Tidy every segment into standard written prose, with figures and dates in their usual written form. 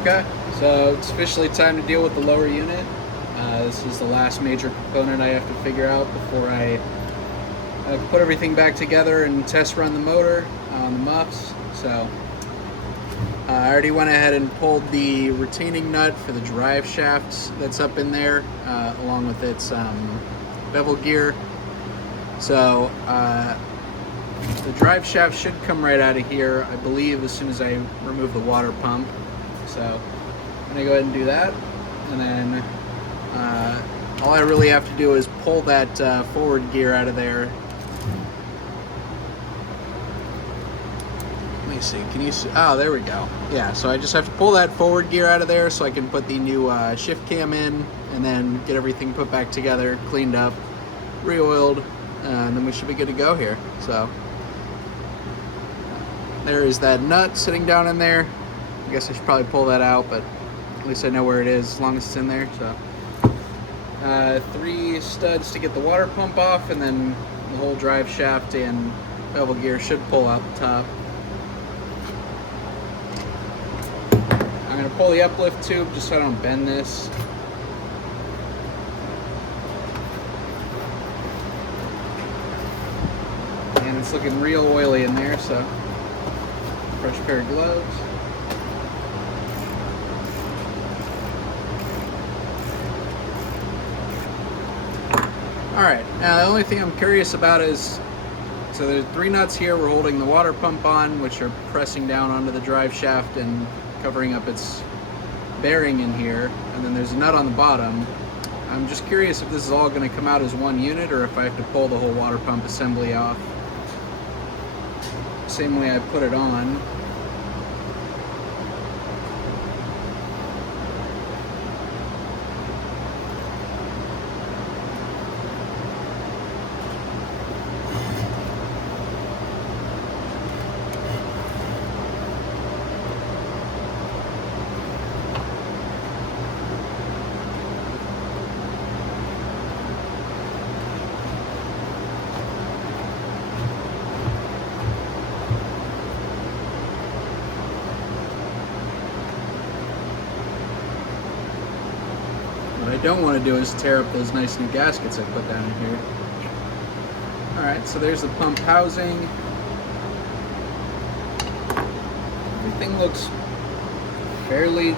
Okay, so it's officially time to deal with the lower unit. This is the last major component I have to figure out before I put everything back together and test run the motor on the muffs. So I already went ahead and pulled the retaining nut for the drive shaft that's up in there, along with its bevel gear. So the drive shaft should come right out of here, I believe, as soon as I remove the water pump. So I'm gonna go ahead and do that, and then all I really have to do is pull that forward gear out of there. Let me see, can you see? Oh, there we go. Yeah, so I just have to pull that forward gear out of there so I can put the new shift cam in, and then get everything put back together, cleaned up, re-oiled, and then we should be good to go here. So there is that nut sitting down in there. I guess I should probably pull that out, but at least I know where it is as long as it's in there. So 3 studs to get the water pump off, and then the whole drive shaft and bevel gear should pull out the top. I'm going to pull the uplift tube just so I don't bend this. And it's looking real oily in there, so fresh pair of gloves. Alright, now the only thing I'm curious about is, so there's 3 nuts here we're holding the water pump on, which are pressing down onto the drive shaft and covering up its bearing in here, and then there's a nut on the bottom. I'm just curious if this is all going to come out as one unit, or if I have to pull the whole water pump assembly off. Same way I put it on. What I don't want to do is tear up those nice new gaskets I put down in here. Alright, so there's the pump housing. Everything looks fairly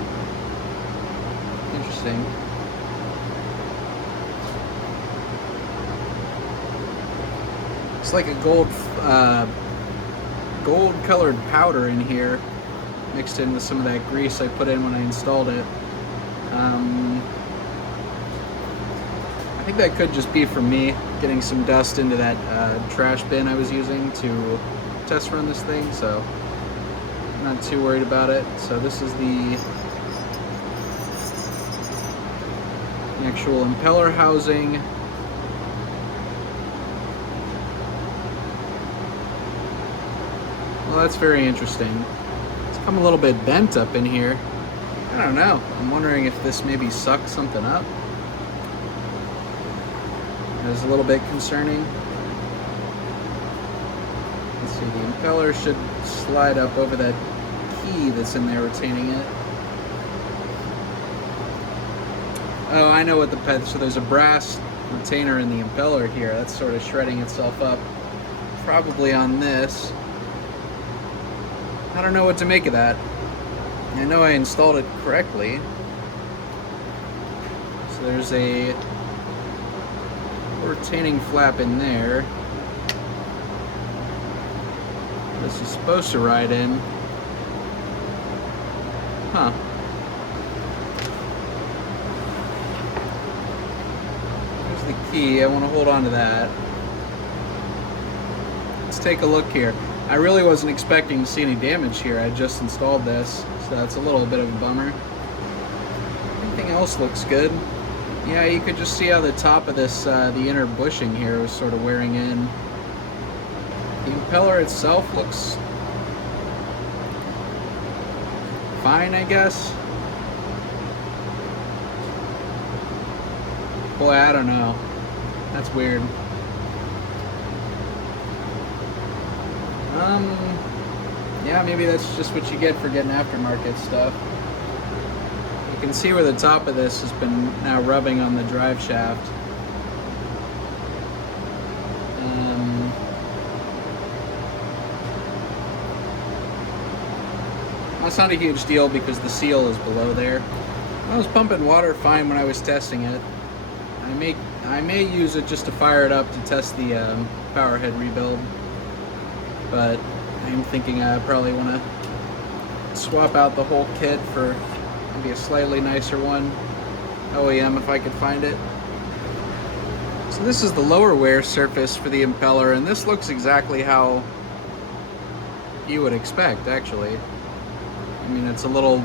interesting. It's like a gold colored powder in here, mixed in with some of that grease I put in when I installed it. I think that could just be from me getting some dust into that trash bin I was using to test run this thing, so I'm not too worried about it. So this is the actual impeller housing. Well, that's very interesting. It's come a little bit bent up in here. I don't know. I'm wondering if this maybe sucked something up. It's a little bit concerning. Let's see, the impeller should slide up over that key that's in there retaining it. Oh, I know what so there's a brass retainer in the impeller here. That's sort of shredding itself up. Probably on this. I don't know what to make of that. I know I installed it correctly. So there's a retaining flap in there. This is supposed to ride in. Huh. There's the key. I want to hold on to that. Let's take a look here. I really wasn't expecting to see any damage here. I just installed this, so that's a little bit of a bummer. Everything else looks good. Yeah, you could just see how the top of this, the inner bushing here was sort of wearing in. The impeller itself looks fine, I guess. Boy, I don't know. That's weird. Yeah, maybe that's just what you get for getting aftermarket stuff. can see where the top of this has been now rubbing on the drive shaft. That's not a huge deal because the seal is below there. I was pumping water fine when I was testing it. I may use it just to fire it up to test the power head rebuild, but I'm thinking I probably want to swap out the whole kit for maybe a slightly nicer one, OEM if I could find it. So this is the lower wear surface for the impeller, and this looks exactly how you would expect, actually. I mean, it's a little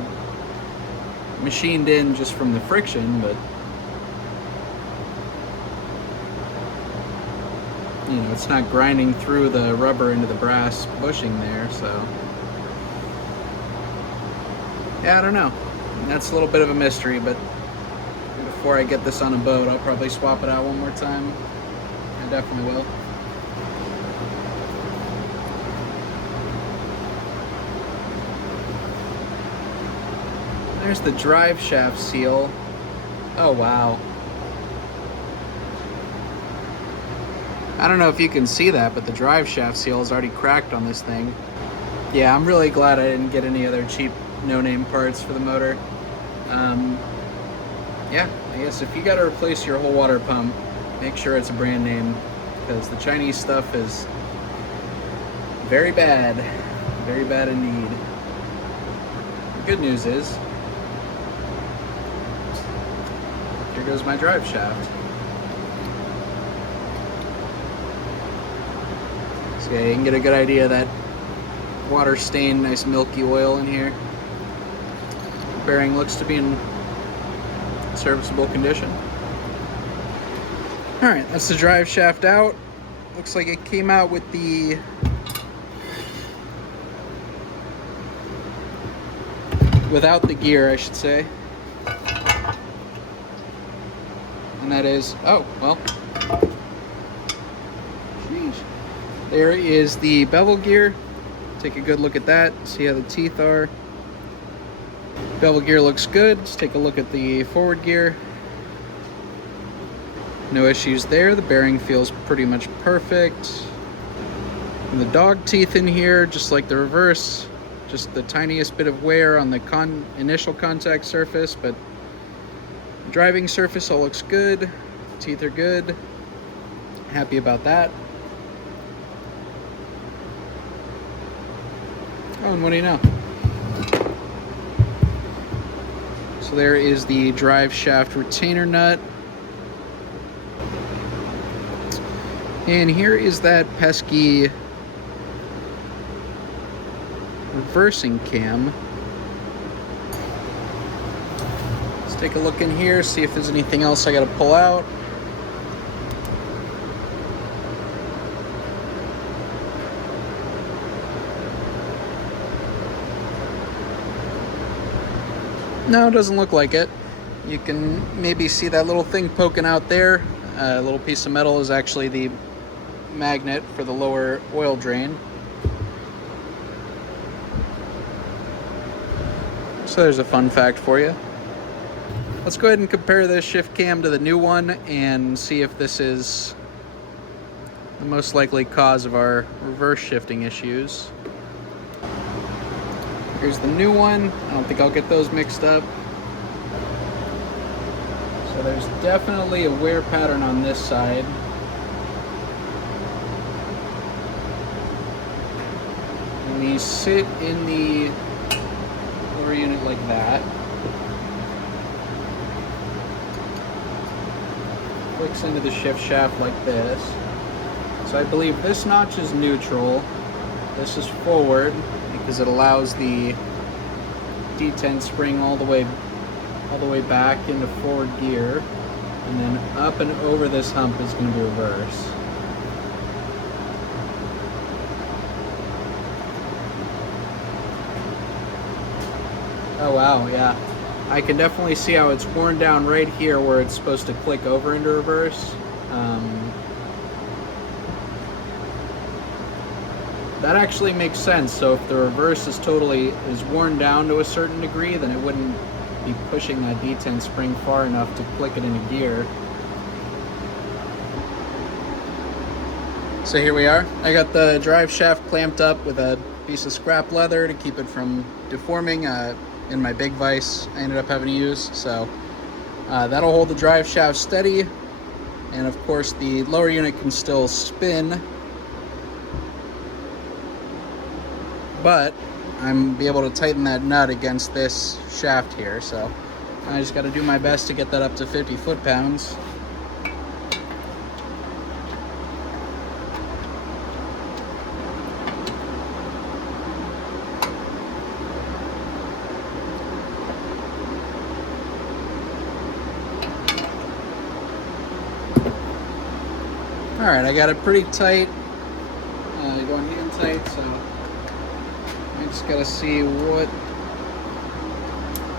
machined in just from the friction, but you know, it's not grinding through the rubber into the brass bushing there, so yeah, I don't know. That's a little bit of a mystery, but before I get this on a boat, I'll probably swap it out one more time. I definitely will. There's the drive shaft seal. Oh wow. I don't know if you can see that, but the drive shaft seal is already cracked on this thing. Yeah, I'm really glad I didn't get any other cheap no-name parts for the motor. Yeah, I guess if you gotta replace your whole water pump, make sure it's a brand name, because the Chinese stuff is very bad indeed. The good news is, here goes my drive shaft. So yeah, you can get a good idea of that water stained, nice milky oil in here. The bearing looks to be in serviceable condition. Alright, that's the drive shaft out. Looks like it came out with the without the gear, I should say. And that is, oh, well. Jeez. There is the bevel gear. Take a good look at that, see how the teeth are. Bevel gear looks good. Let's take a look at the forward gear. No issues there. The bearing feels pretty much perfect. And the dog teeth in here, just like the reverse, just the tiniest bit of wear on the initial contact surface, but the driving surface all looks good. Teeth are good. Happy about that. Oh, and what do you know? So there is the drive shaft retainer nut. And here is that pesky reversing cam. Let's take a look in here, see if there's anything else I gotta pull out. No, it doesn't look like it. You can maybe see that little thing poking out there. A little piece of metal is actually the magnet for the lower oil drain. So there's a fun fact for you. Let's go ahead and compare this shift cam to the new one and see if this is the most likely cause of our reverse shifting issues. Here's the new one. I don't think I'll get those mixed up. So there's definitely a wear pattern on this side. And these sit in the lower unit like that. Clicks into the shift shaft like this. So I believe this notch is neutral. This is forward because it allows the detent spring all the way back into forward gear, and then up and over this hump is going to be reverse. Oh wow, yeah. I can definitely see how it's worn down right here where it's supposed to click over into reverse. That actually makes sense. So if the reverse is worn down to a certain degree, then it wouldn't be pushing that detent spring far enough to click it into gear. So here we are. I got the drive shaft clamped up with a piece of scrap leather to keep it from deforming in my big vise I ended up having to use. So that'll hold the drive shaft steady. And of course the lower unit can still spin, but I'm be able to tighten that nut against this shaft here. So I just got to do my best to get that up to 50 foot-pounds. Alright, I got it pretty tight, going even tight, so I just gotta see what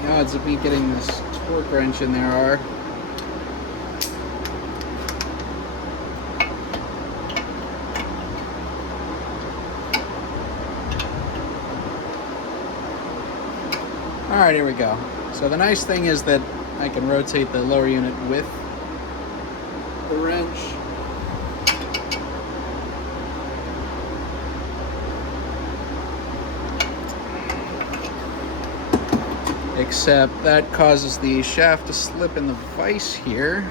the odds of me getting this torque wrench in there are. Alright, here we go. So the nice thing is that I can rotate the lower unit with the wrench. Except that causes the shaft to slip in the vise here.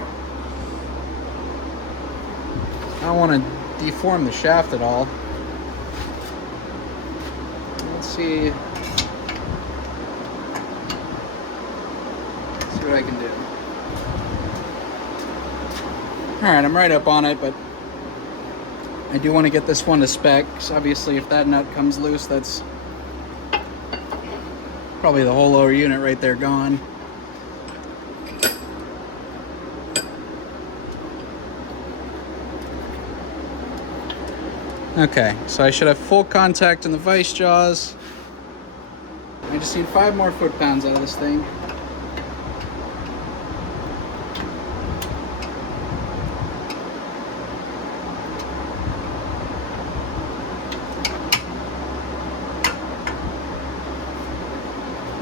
I don't want to deform the shaft at all. Let's see what I can do. Alright, I'm right up on it, but I do want to get this one to spec, because obviously if that nut comes loose, that's probably the whole lower unit right there gone. Okay, so I should have full contact in the vice jaws. I just need 5 more foot-pounds out of this thing.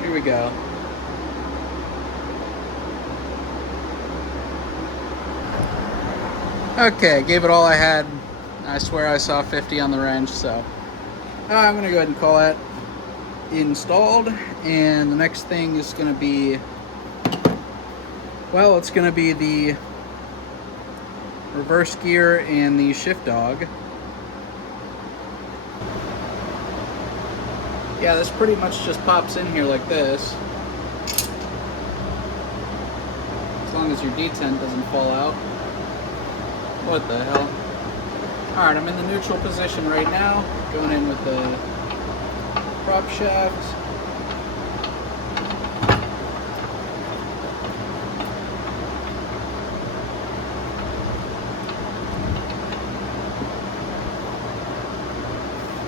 Here we go. Okay, gave it all I had. I swear I saw 50 on the wrench, so I'm gonna go ahead and call that installed. And the next thing is gonna be, well, it's gonna be the reverse gear and the shift dog. Yeah, this pretty much just pops in here like this. As long as your detent doesn't fall out. What the hell? Alright, I'm in the neutral position right now. Going in with the prop shaft.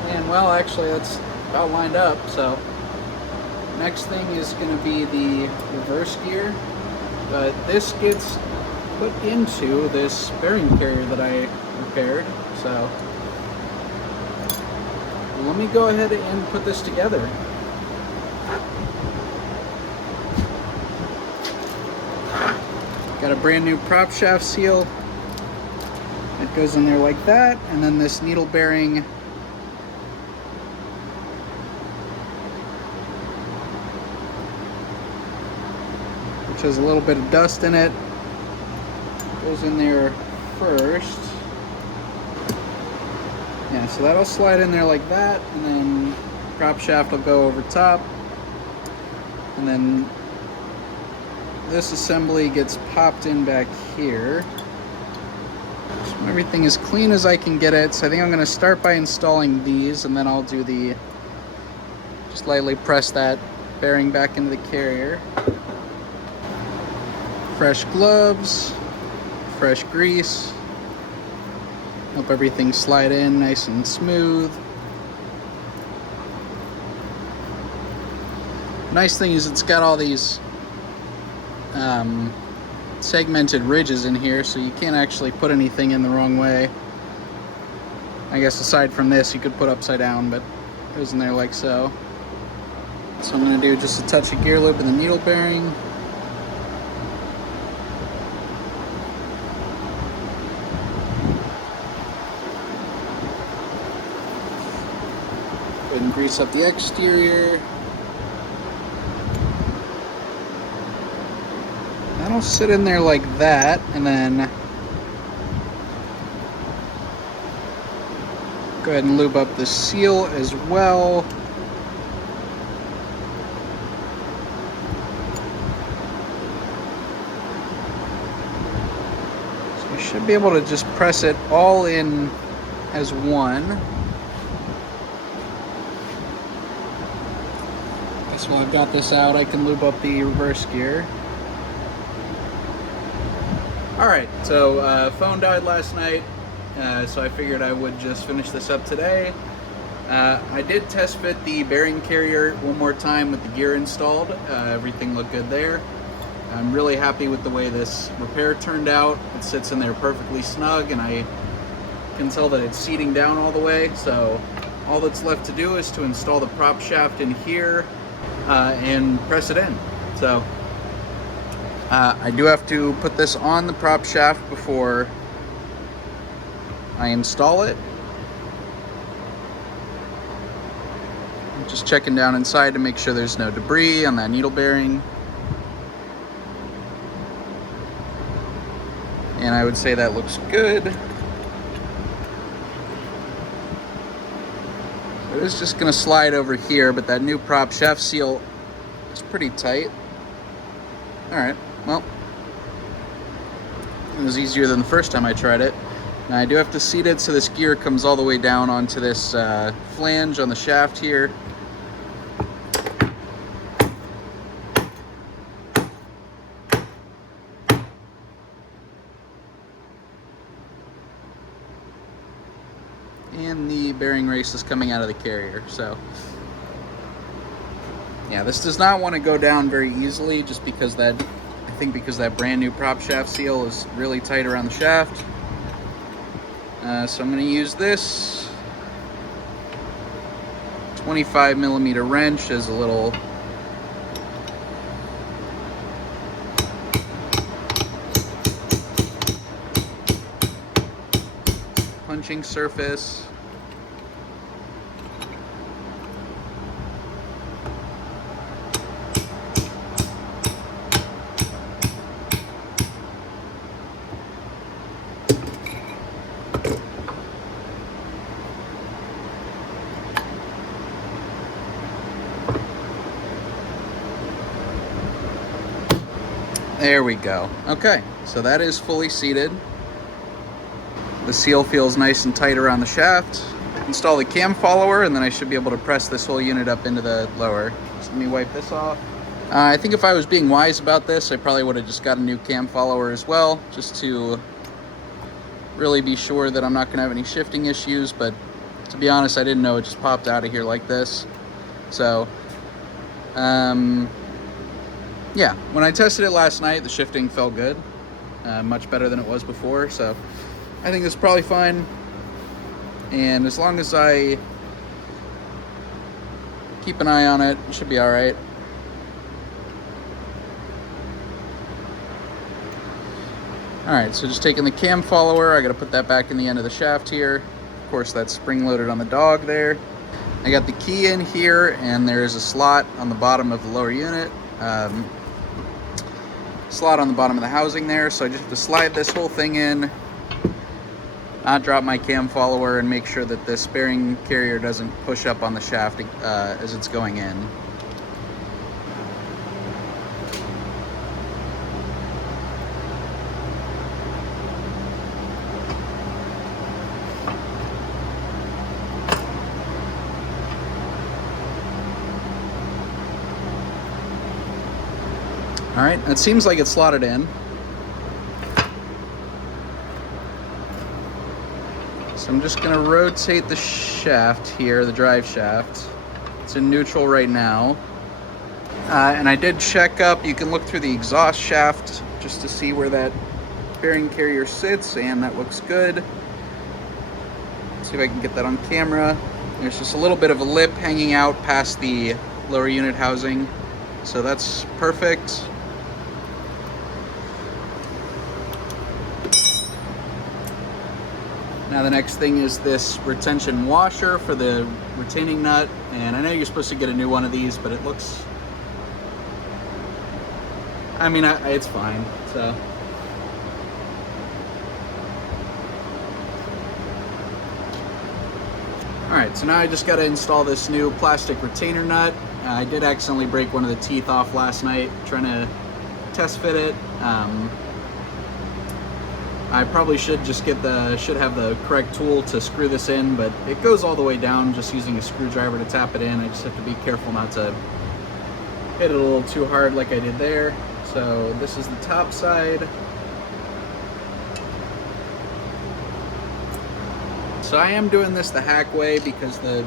And well, actually that's about lined up, so next thing is going to be the reverse gear, but this gets put into this bearing carrier that I repaired, so let me go ahead and put this together. Got a brand new prop shaft seal. It goes in there like that, and then this needle bearing which has a little bit of dust in it, goes in there first. Yeah, so that'll slide in there like that, and then prop shaft will go over top, and then this assembly gets popped in back here. So everything as clean as I can get it. So I think I'm going to start by installing these, and then I'll do the, just lightly press that bearing back into the carrier. Fresh gloves, fresh grease. Help everything slide in nice and smooth. Nice thing is it's got all these segmented ridges in here, so you can't actually put anything in the wrong way. I guess aside from this, you could put upside down, but it goes in there like so. So I'm going to do just a touch of gear lube in the needle bearing. Go ahead and grease up the exterior. That'll sit in there like that, and then go ahead and lube up the seal as well. So you should be able to just press it all in as one. Guess while I've got this out, I can lube up the reverse gear. Alright, so phone died last night. So I figured I would just finish this up today. I did test fit the bearing carrier one more time with the gear installed. Everything looked good there. I'm really happy with the way this repair turned out. It sits in there perfectly snug, and I can tell that it's seating down all the way. So all that's left to do is to install the prop shaft in here and press it in. So I do have to put this on the prop shaft before I install it. I'm just checking down inside to make sure there's no debris on that needle bearing. And I would say that looks good. It is just going to slide over here, but that new prop shaft seal is pretty tight. Alright, well, it was easier than the first time I tried it. Now I do have to seat it so this gear comes all the way down onto this flange on the shaft here. And the bearing race is coming out of the carrier, so yeah, this does not want to go down very easily just because that brand new prop shaft seal is really tight around the shaft. So I'm going to use this 25mm wrench as a little punching surface. There we go. Okay, so that is fully seated. The seal feels nice and tight around the shaft. Install the cam follower, and then I should be able to press this whole unit up into the lower. So let me wipe this off. I think if I was being wise about this, I probably would have just got a new cam follower as well, just to really be sure that I'm not going to have any shifting issues. But to be honest, I didn't know it just popped out of here like this. So, yeah, when I tested it last night, the shifting felt good. Much better than it was before, so I think it's probably fine. And as long as I keep an eye on it, it should be all right. All right, so just taking the cam follower, I got to put that back in the end of the shaft here. Of course, that's spring-loaded on the dog there. I got the key in here, and there's a slot on the bottom of the lower unit. Slot on the bottom of the housing there, so I just have to slide this whole thing in, not drop my cam follower, and make sure that this bearing carrier doesn't push up on the shaft as it's going in. All right, it seems like it's slotted in. So I'm just gonna rotate the shaft here, the drive shaft. It's in neutral right now. And I did check up, you can look through the exhaust shaft just to see where that bearing carrier sits, and that looks good. Let's see if I can get that on camera. There's just a little bit of a lip hanging out past the lower unit housing, so that's perfect. Now the next thing is this retention washer for the retaining nut, and I know you're supposed to get a new one of these, but it looks, I mean, it's fine, so. Alright, so now I just got to install this new plastic retainer nut. I did accidentally break one of the teeth off last night trying to test fit it. I probably should just have the correct tool to screw this in, but it goes all the way down just using a screwdriver to tap it in. I just have to be careful not to hit it a little too hard like I did there. So this is the top side. So I am doing this the hack way because the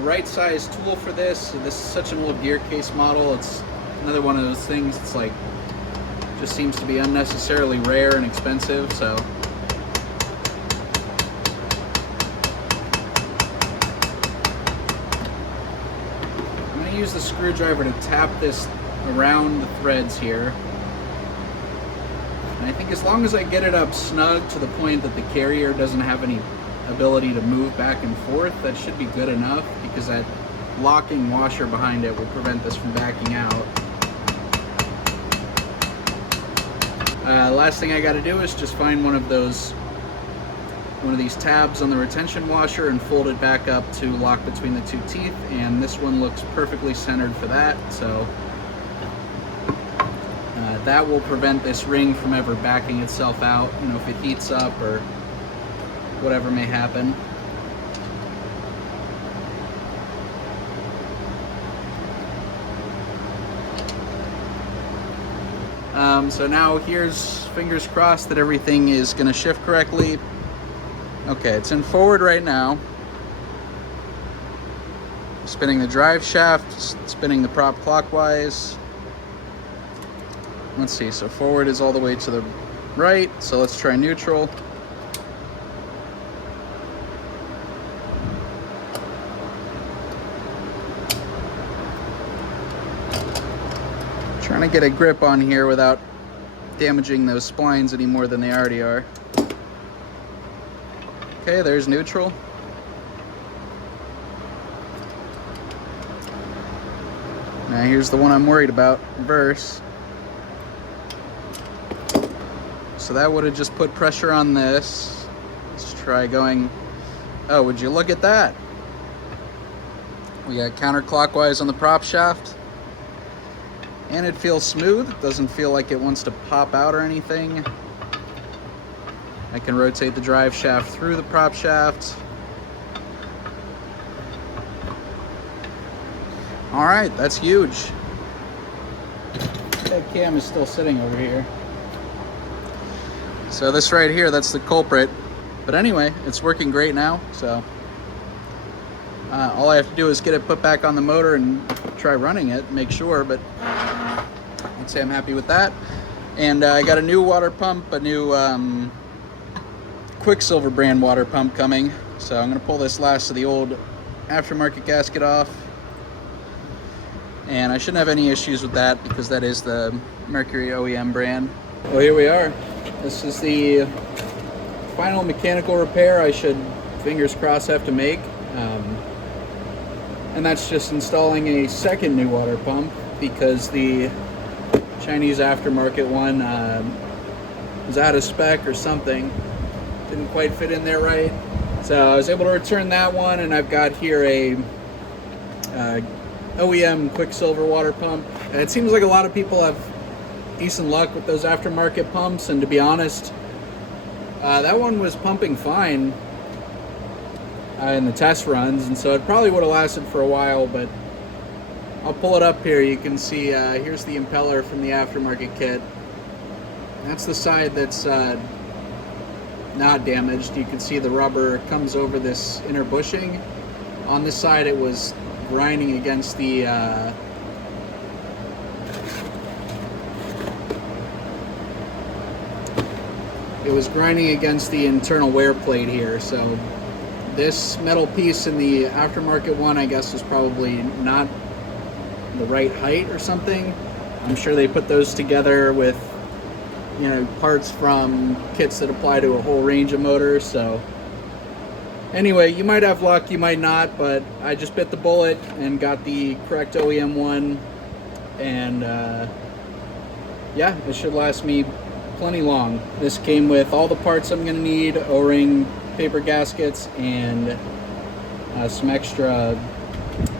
right size tool for this is such an old Gearcase model. It's another one of those things, it's like, just seems to be unnecessarily rare and expensive, so. I'm going to use the screwdriver to tap this around the threads here. And I think as long as I get it up snug to the point that the carrier doesn't have any ability to move back and forth, that should be good enough, because that locking washer behind it will prevent this from backing out. Last thing I got to do is just find one of these tabs on the retention washer and fold it back up to lock between the two teeth, and this one looks perfectly centered for that, so that will prevent this ring from ever backing itself out, you know, if it heats up or whatever may happen. So now here's fingers crossed that everything is going to shift correctly. Okay, it's in forward right now. Spinning the drive shaft, spinning the prop clockwise. Let's see, so forward is all the way to the right, so let's try neutral. Trying to get a grip on here without damaging those splines any more than they already are. Okay, there's neutral. Now here's the one I'm worried about, reverse. So that would have just put pressure on this. Let's try going, oh, would you look at that? We got counterclockwise on the prop shaft. And it feels smooth. It doesn't feel like it wants to pop out or anything. I can rotate the drive shaft through the prop shaft. All right, that's huge. That cam is still sitting over here. So this right here, that's the culprit. But anyway, it's working great now, so. All I have to do is get it put back on the motor and try running it, make sure, but I'd say I'm happy with that. And I got a new water pump, a new Quicksilver brand water pump coming. So I'm gonna pull this last of the old aftermarket gasket off. And I shouldn't have any issues with that because that is the Mercury OEM brand. Well, here we are. This is the final mechanical repair I should, fingers crossed, have to make. And that's just installing a second new water pump because the Chinese aftermarket one was out of spec or something. Didn't quite fit in there right. So I was able to return that one, and I've got here a OEM Quicksilver water pump. And it seems like a lot of people have decent luck with those aftermarket pumps, and to be honest, that one was pumping fine in the test runs, and so it probably would have lasted for a while, but I'll pull it up here. You can see here's the impeller from the aftermarket kit. That's the side that's not damaged. You can see the rubber comes over this inner bushing. On this side it was grinding against the internal wear plate here, so this metal piece in the aftermarket one, I guess, was probably not the right height or something. I'm sure they put those together with, you know, parts from kits that apply to a whole range of motors. So anyway, you might have luck, you might not, but I just bit the bullet and got the correct OEM one, and yeah, it should last me plenty long. This came with all the parts I'm going to need: O-ring, paper gaskets, and some extra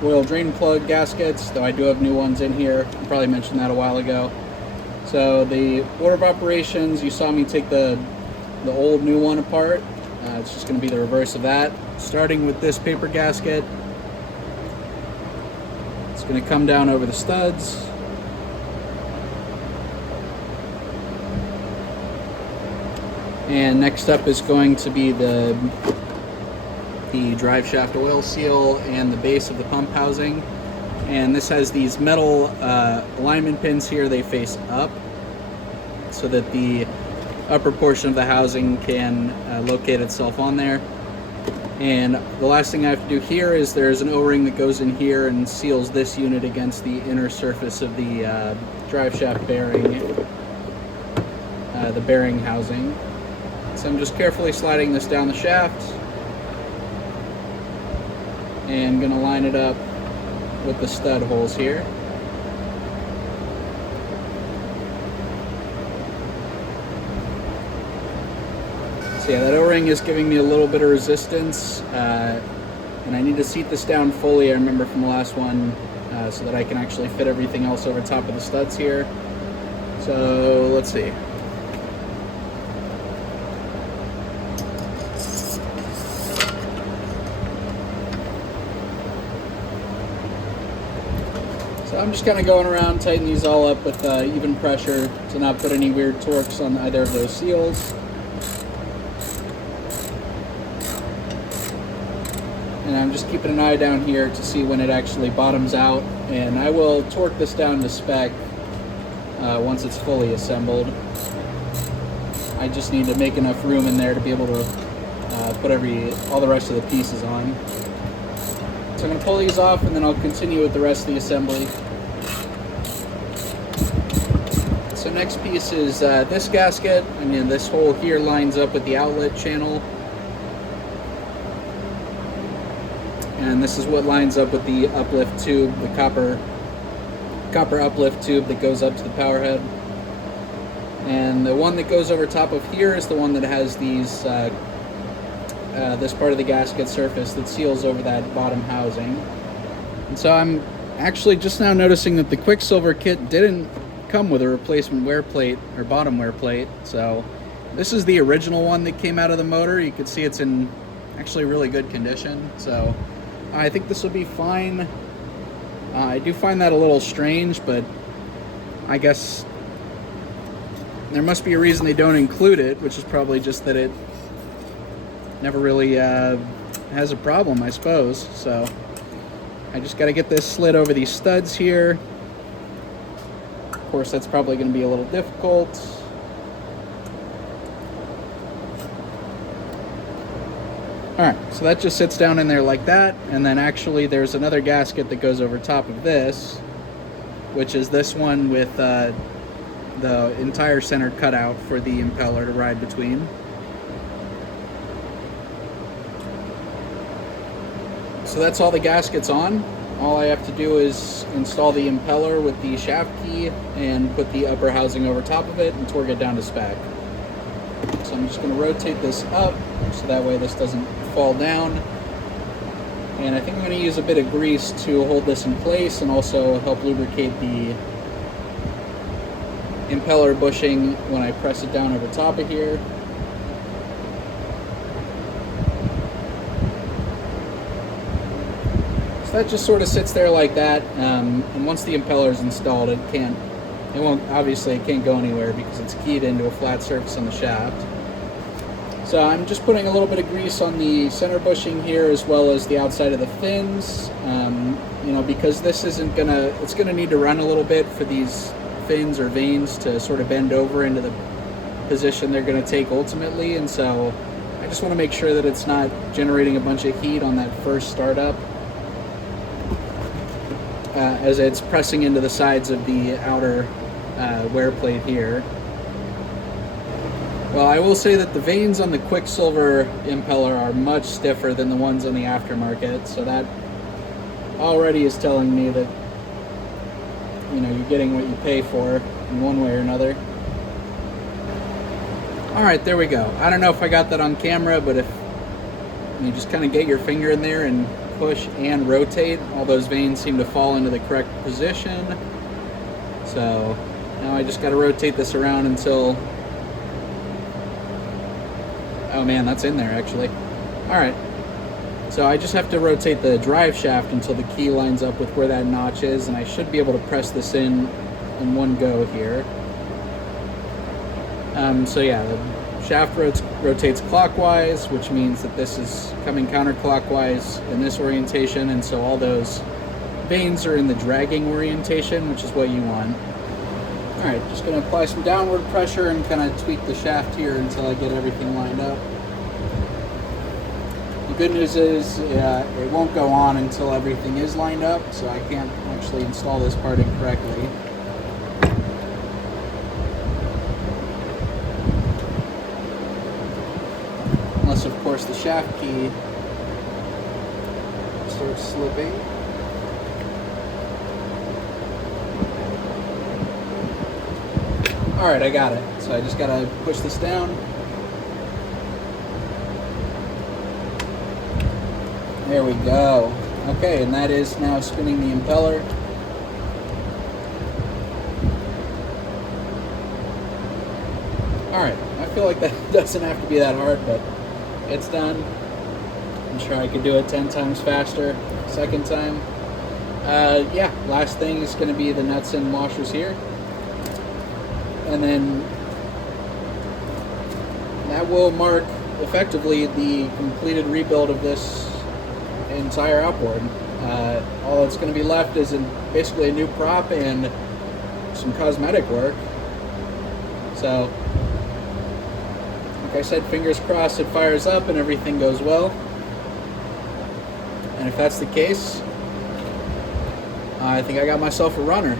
oil drain plug gaskets, though I do have new ones in here. I probably mentioned that a while ago. So the order of operations, you saw me take the old new one apart. It's just going to be the reverse of that. Starting with this paper gasket, it's going to come down over the studs. And next up is going to be the drive shaft oil seal and the base of the pump housing. And this has these metal alignment pins here. They face up so that the upper portion of the housing can locate itself on there. And the last thing I have to do here is there's an O-ring that goes in here and seals this unit against the inner surface of the drive shaft bearing, the bearing housing. So I'm just carefully sliding this down the shaft and going to line it up with the stud holes here. So yeah, that O-ring is giving me a little bit of resistance, and I need to seat this down fully, I remember from the last one, so that I can actually fit everything else over top of the studs here. So let's see. So I'm just kind of going around, tighten these all up with even pressure to not put any weird torques on either of those seals. And I'm just keeping an eye down here to see when it actually bottoms out, and I will torque this down to spec once it's fully assembled. I just need to make enough room in there to be able to put all the rest of the pieces on. So I'm going to pull these off, and then I'll continue with the rest of the assembly. So next piece is this gasket. I mean, this hole here lines up with the outlet channel. And this is what lines up with the uplift tube, the copper uplift tube that goes up to the power head. And the one that goes over top of here is the one that has these this part of the gasket surface that seals over that bottom housing. And so I'm actually just now noticing that the Quicksilver kit didn't come with a replacement wear plate or bottom wear plate. So this is the original one that came out of the motor. You can see it's in actually really good condition. So I think this will be fine. I do find that a little strange, but I guess there must be a reason they don't include it, which is probably just that it never really has a problem, I suppose. So I just got to get this slid over these studs here. Of course, that's probably going to be a little difficult. Alright, so that just sits down in there like that, and then actually there's another gasket that goes over top of this, which is this one with the entire center cutout for the impeller to ride between. So that's all the gaskets on. All I have to do is install the impeller with the shaft key and put the upper housing over top of it and torque it down to spec. So I'm just going to rotate this up so that way this doesn't fall down. And I think I'm going to use a bit of grease to hold this in place and also help lubricate the impeller bushing when I press it down over top of here. So that just sort of sits there like that, and once the impeller is installed, it can't go anywhere because it's keyed into a flat surface on the shaft. So I'm just putting a little bit of grease on the center bushing here as well as the outside of the fins, because this it's gonna need to run a little bit for these fins or vanes to sort of bend over into the position they're gonna take ultimately, and so I just want to make sure that it's not generating a bunch of heat on that first startup. as it's pressing into the sides of the outer wear plate here. Well, I will say that the vanes on the Quicksilver impeller are much stiffer than the ones on the aftermarket, so that already is telling me that, you know, you're getting what you pay for in one way or another. All right, there we go. I don't know if I got that on camera, but if you just kind of get your finger in there and push and rotate, all those vanes seem to fall into the correct position. So now I just got to rotate this around until, oh man, that's in there actually. All right, so I just have to rotate the drive shaft until the key lines up with where that notch is, and I should be able to press this in one go here. So yeah, the shaft rotates clockwise, which means that this is coming counterclockwise in this orientation, and so all those vanes are in the dragging orientation, which is what you want. All right, just gonna apply some downward pressure and kind of tweak the shaft here until I get everything lined up. The good news is it won't go on until everything is lined up, so I can't actually install this part incorrectly. Unless, of course, the shaft key starts slipping. All right, I got it. So I just gotta push this down. There we go. Okay, and that is now spinning the impeller. All right, I feel like that doesn't have to be that hard, but it's done. I'm sure I could do it 10 times faster second time. Yeah, last thing is going to be the nuts and washers here. And then that will mark effectively the completed rebuild of this entire outboard. All that's going to be left is basically a new prop and some cosmetic work. So, like I said, fingers crossed it fires up and everything goes well. And if that's the case, I think I got myself a runner.